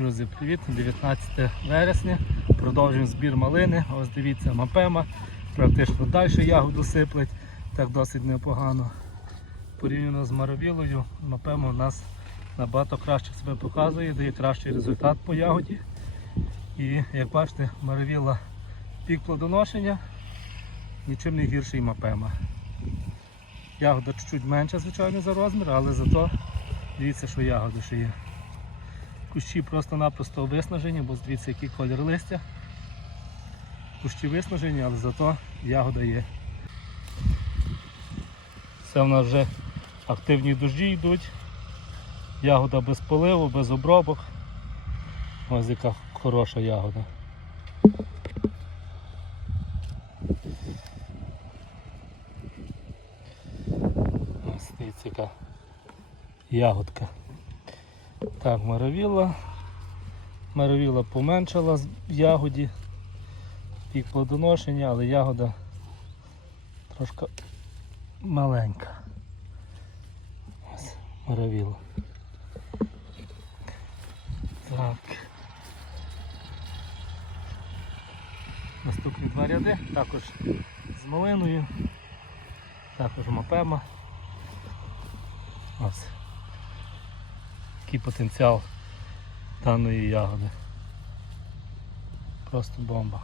Друзі, привіт! 19 вересня. Продовжуємо збір малини. Ось дивіться, мапема. Практично далі ягоду сиплять. Так досить непогано. Порівняно з маровілою, мапема у нас набагато краще себе показує, дає кращий результат по ягоді. І як бачите, маровіла пік плодоношення, нічим не гірший мапема. Ягода чуть-чуть менша, звичайно, за розмір, але зато дивіться, що ягоди ще є. Кущі просто-напросто виснажені, бо дивіться, який колір листя. Кущі виснажені, але зато ягода є. Це в нас вже активні дощі йдуть. Ягода без поливу, без обробок. Ось яка хороша ягода. Ось яка ягодка. Так, маровіла. Маровіла поменшала з- ягоді. Пік плодоношення, але ягода трошки маленька. Ось маровіла. Так. Наступні два ряди, також з малиною, також мапема. Ось який потенціал даної ягоди. Просто бомба.